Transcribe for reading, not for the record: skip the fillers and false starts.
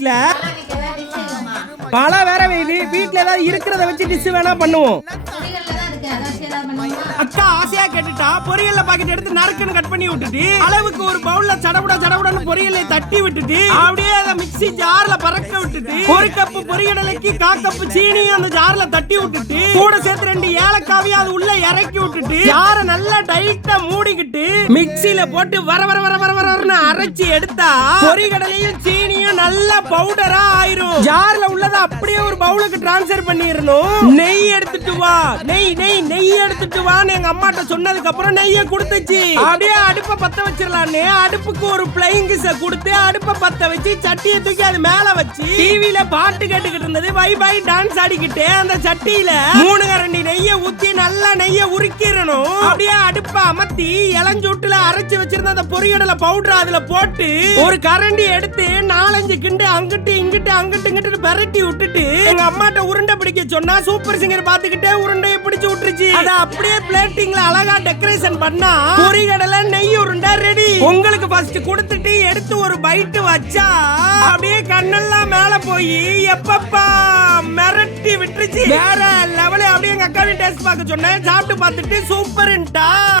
வீட்டுல பழம் வேற வைது. வீட்டுல ஏதாவது இருக்கிறத வச்சு டிஷ் வேணா பண்ணுவோம். அக்கா ஆசையா கேட்டுட்டா பொரியல்ல பாக்கெட் எடுத்து நறுக்குன்னு கட் பண்ணி விட்டுட்டு அளவுக்கு ஒரு பவுல்ல சடபடன்னு பொரியலை தட்டி விட்டுட்டு அப்படியே அதை மிக்ஸி ஜார்ல பறக்க விட்டுட்டு ஒரு கப்பு பொரியடலைக்கு 1/4 கப்பு சீனியும் அந்த ஜார்ல தட்டி விட்டுட்டு கூட சேர்த்து 2 ஏலக்காவையும் அது உள்ள இறக்கி விட்டுட்டு ஜாரை நல்லா டைட்டா மூடிக்கிட்டு மிக்ஸில போட்டு வரன்னு அரைச்சி எடுத்தா பொரிகடலையும் சீனியும் நல்லா பவுடரா ஆயிரும். ஜார்ல உள்ளத அப்படியே ஒரு பவுலுக்கு டிரான்ஸ்ஃபர் பண்ணிரணும். நெய் எடுத்துட்டு வா, நெய் எடுத்துட்டு வான்னு எங்க அம்மாட்ட சொன்னதுக்கு அப்புறம் நெய்யை கொடுத்துச்சு. அப்படியே அடுப்பை பத்த வச்சிடலான்னு அடுப்புக்கு ஒரு பிளைங் கிஸ்ஸ கொடுத்து அடுப்பை பத்த வச்சு சட்டியை தூக்கி அது மேல வச்சு டிவில பாட்டு கேட்டுக்கிட்டு இருந்தது. பை டான்ஸ் ஆடிக்கிட்டே அந்த சட்டியில 3 கரண்டி நெய்யை ஊத்தி நல்லா நெய்யை உருக்கிடணும். அப்படியே அடுப்பை அமர்த்தி இளஞ்சூட்டுல அரைச்சு வச்சிருந்த அந்த பொரியடலை பவுடர் அதுல போட்டு ஒரு கரண்டி எடுத்து 4-5 கிண்டு அங்கிட்டு இங்கிட்டு பெரட்டி விட்டுட்டு எங்க அம்மாட்ட உருண்டை பிடிக்க சொன்னா சூப்பர் சிங்கர் பாத்துக்கிட்டே உருண்டையை பிடிச்சு விட்டுருச்சு. அத அப்படியே பிளேட்டிங்ல அழகா டெக்கரேஷன் பண்ணா பொரிகடலை நெய் உருண்டை ரெடி. உங்களுக்கு ஃபர்ஸ்ட் கொடுத்துட்டு எடுத்து ஒரு பைட் வச்சா அப்படியே கண்ணெல்லாம் மேல போய் எப்பப்பா மிரட்டி விட்டுருச்சு. வேற லெவல். அப்படியே எங்க அக்காவை டேஸ்ட் பார்க்க சொன்னேன். சாப்பிட்டு பார்த்துட்டு சூப்பர்ன்ட்டா.